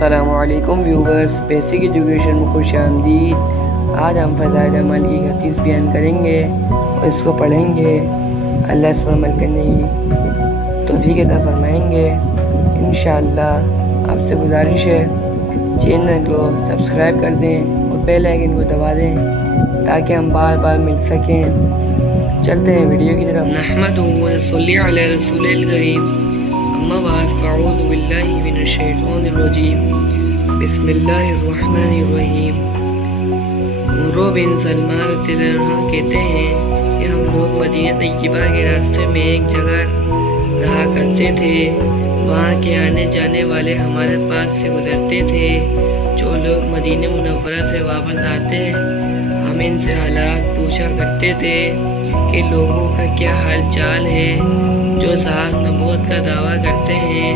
السلام علیکم viewers, basic education میں خوش آمدید۔ آج ہم فضائل عمل کی حدیث بیان کریں گے اور اس کو پڑھیں گے۔ اللہ اس پر عمل کرنے کی توفیق عطا فرمائیں گے انشاءاللہ۔ آپ سے گزارش ہے چینل کو سبسکرائب کر دیں اور بیل آئیکن کو دبا دیں تاکہ ہم بار بار مل سکیں۔ چلتے ہیں ویڈیو کی طرف۔ نحمدہ و نصلی علی رسول الکریم، اما بعد فاعوذ باللہ من الشیطان الرجیم، بسم اللہ الرحمن الرحیم۔ عمرو بن سلمان رضی اللہ عنہ کہتے ہیں کہ ہم لوگ مدینہ طیبہ کے راستے میں ایک جگہ رہا کرتے تھے، وہاں کے آنے جانے والے ہمارے پاس سے گزرتے تھے۔ جو لوگ مدینہ منورہ سے واپس آتے ہم ان سے حالات پوچھا کرتے تھے کہ لوگوں کا کیا حال چال ہے، جو صاحب نبوت کا دعویٰ کرتے ہیں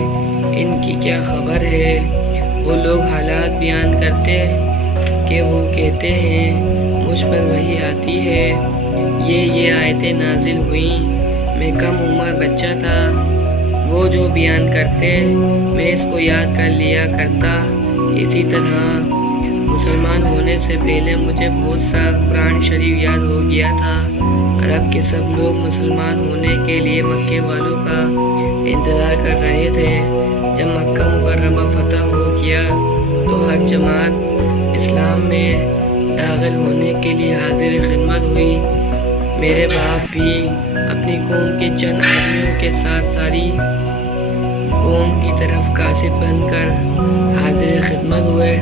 ان کی کیا خبر ہے۔ وہ لوگ حالات بیان کرتے کہ وہ کہتے ہیں مجھ پر وحی آتی ہے، یہ آیتیں نازل ہوئیں، میں کم عمر بچہ تھا۔ وہ جو بیان کرتے میں اس کو یاد کر لیا کرتا۔ اسی طرح مسلمان ہونے سے پہلے مجھے بہت سا قرآن شریف یاد ہو گیا تھا۔ عرب کے سب لوگ مسلمان ہونے کے لیے مکے والوں کا انتظار کر رہے تھے۔ جب مکہ مکرمہ فتح ہو گیا تو ہر جماعت اسلام میں داخل ہونے کے لیے حاضر خدمت ہوئی۔ میرے باپ بھی اپنی قوم کے چند آدمیوں کے ساتھ ساری قوم کی طرف قاصد بن کر حاضر خدمت ہوئے۔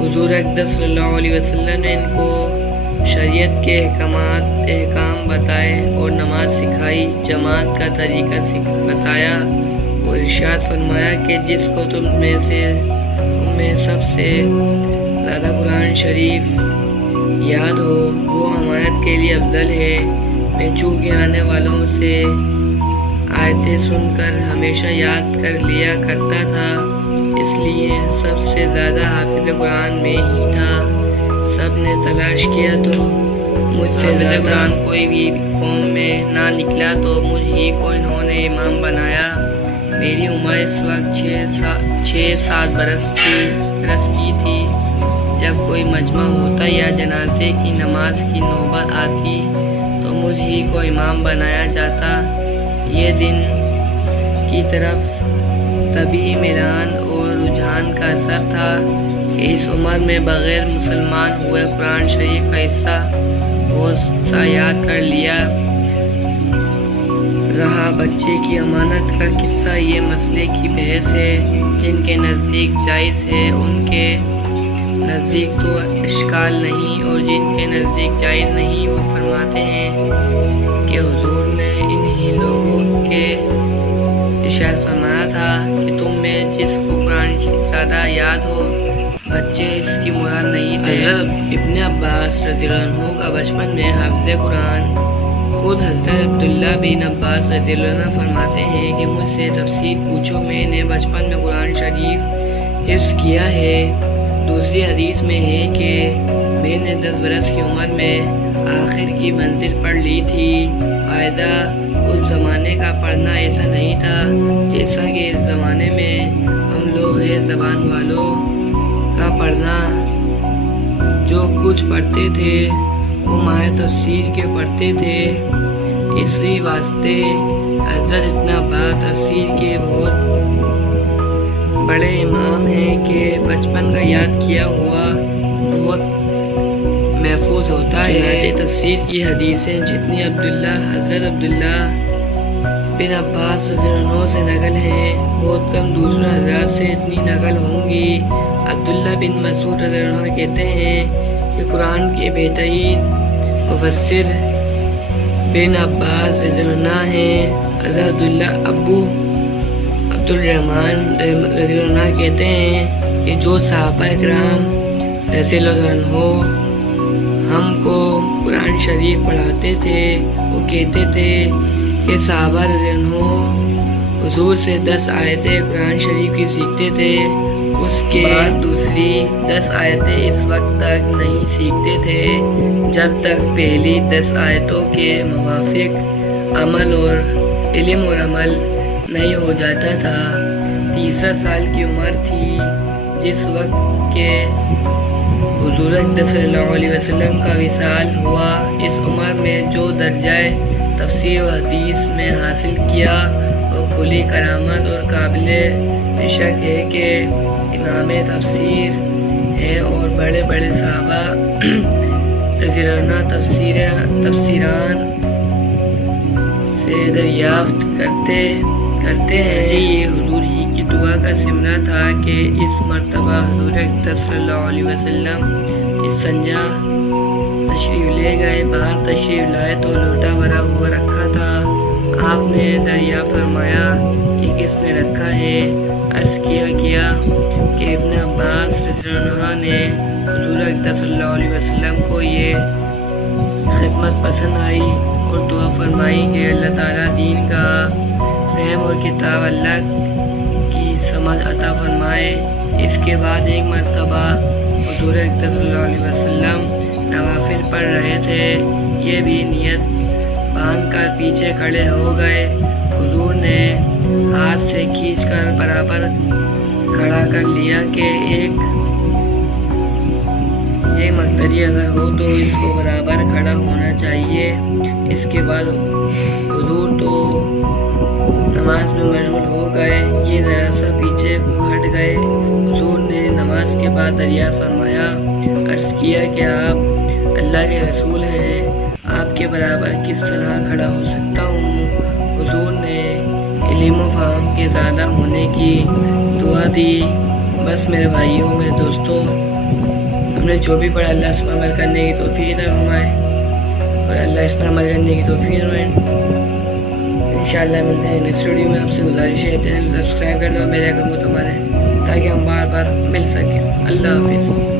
حضور اقدس صلی اللہ علیہ وسلم نے ان کو شریعت کے احکام بتائے اور نماز سکھائی، جماعت کا طریقہ بتایا اور ارشاد فرمایا کہ جس کو تم میں سب سے زیادہ قرآن شریف یاد ہو وہ امانت کے لیے افضل ہے۔ میں چونکہ آنے والوں سے آیتیں سن کر ہمیشہ یاد کر لیا کرتا تھا، اس لیے سب سے زیادہ حافظ قرآن میں ہی تھا۔ سب نے تلاش کیا تو مجھ سے زیادہ قرآن کوئی بھی قوم میں نہ نکلا تو مجھ ہی کو انہوں نے امام بنایا۔ میری عمر اس وقت 6-7 برس کی تھی۔ جب کوئی مجمع ہوتا یا جنازے کی نماز کی نوبت آتی تو مجھ ہی کو امام بنایا جاتا۔ یہ دن کی طرف طبعی میلان اور رجحان کا اثر تھا کہ اس عمر میں بغیر مسلمان ہوئے قرآن شریف کا حصہ بہت سا یاد کر لیا۔ رہا بچے کی امانت کا قصہ، یہ مسئلے کی بحث ہے۔ جن کے نزدیک جائز ہے ان کے نزدیک تو اشکال نہیں، اور جن کے نزدیک جائز نہیں وہ فرماتے ہیں کہ حضور نے انہی لوگوں کے ارشاد فرمایا تھا کہ تم میں جس کو قرآن زیادہ یاد ہو بچے اس کی مراد نہیں تھے۔ حضرت ابن عباس رضی اللہ عنہ کا بچپن میں حفظ قرآن۔ خود حضرت عبداللہ بن عباس رضی اللہ عنہ فرماتے ہیں کہ مجھ سے تفسیر پوچھو، میں نے بچپن میں قرآن شریف حفظ کیا ہے۔ دوسری حدیث میں ہے کہ میں نے 10 برس کی عمر میں آخر کی منزل پڑھ لی تھی۔ فائدہ اس زمانے کا پڑھنا ایسا نہیں تھا جیسا کہ اس زمانے میں ہم لوگ ہیں۔ زبان والوں کا پڑھنا، جو کچھ پڑھتے تھے وہ ماہر تفسیر کے پڑھتے تھے۔ اسی واسطے حضرت ابن عباس تفسیر کے بہت بڑے امام ہیں کہ بچپن کا یاد کیا ہوا بہت محفوظ ہوتا ہے۔ چنانچہ تفسیر کی حدیثیں جتنی حضرت عبداللہ بن عباس رضی اللہ عنہ سے نقل ہیں بہت کم دوسرے حضرات سے اتنی نقل ہوں گی۔ عبداللہ بن مسعود رضی اللہ عنہ کہتے ہیں کہ قرآن کے بہترین مفسر بن عباس رضی اللہ عنہ ہیں۔ حضرت عبداللہ ابو عبدالرحمن رضی اللہ عنہ کہتے ہیں کہ جو صحابہ اکرام رضی اللہ عنہ ہم کو قرآن شریف پڑھاتے تھے وہ کہتے تھے کہ صحابہ رضی اللہ عنہ حضور سے 10 آیتیں قرآن شریف کی سیکھتے تھے، اس کے بعد دوسری 10 آیتیں اس وقت تک نہیں سیکھتے تھے جب تک پہلی 10 آیتوں کے موافق عمل اور علم اور عمل نہیں ہو جاتا تھا۔ 30 سال کی عمر تھی جس وقت کے حضور اقدس صلی اللہ علیہ وسلم کا وصال ہوا۔ اس عمر میں جو درجہ تفسیر و حدیث میں حاصل کیا وہ کھلی کرامت اور قابل شک ہے کہ امام تفسیر ہے، اور بڑے بڑے صحابہ رضی اللہ عنہ تفسیران سے دریافت کرتے ہیں۔ یہ حضور ہی کی دعا کا ثمرہ تھا کہ اس مرتبہ حضور اقدس صلی اللہ علیہ وسلم استنجا تشریف لے گئے۔ باہر تشریف لائے تو لوٹا بھرا ہوا رکھا تھا۔ آپ نے دریافت فرمایا یہ کس نے رکھا ہے؟ عرض کیا کہ ابن عباس رضی اللہ عنہ نے حضور اقدس صلی اللہ علیہ وسلم کو یہ خدمت پسند آئی اور دعا فرمائی کہ اللہ تعالیٰ دین کا فہم اور کتاب اللہ کی سمجھ عطا فرمائے۔ اس کے بعد ایک مرتبہ حضور اقدس صلی اللہ علیہ وسلم نوافل پڑھ رہے تھے، یہ بھی نیت باندھ کر پیچھے کھڑے ہو گئے۔ حضور نے ہاتھ سے کھینچ کر برابر کھڑا کر لیا کہ ایک مقتدی اگر ہو تو اس کو برابر کھڑا ہونا چاہیے۔ اس کے بعد حضور تو نماز میں مشغول ہو گئے، یہ ذرا سا پیچھے کو ہٹ گئے۔ حضور نے نماز کے بعد دریافت فرمایا، عرض کیا کہ آپ اللہ کے رسول ہیں، آپ کے برابر کس طرح کھڑا ہو سکتا ہوں؟ حضور نے علم و فہم کے زیادہ ہونے کی دعا دی۔ بس میرے بھائیوں، میرے دوستوں، ہم نے جو بھی پڑھا اللہ اس پر عمل کرنے کی توفیق عطا فرمائے اور اللہ اس پر عمل کرنے کی توفیق فرمائے۔ انشاءاللہ ملتے ہیں نیکسٹ ویڈیو میں۔ آپ سے گزارش ہے چینل سبسکرائب کر دو، میرے کو تمہارے، تاکہ ہم بار بار مل سکیں۔ اللہ حافظ۔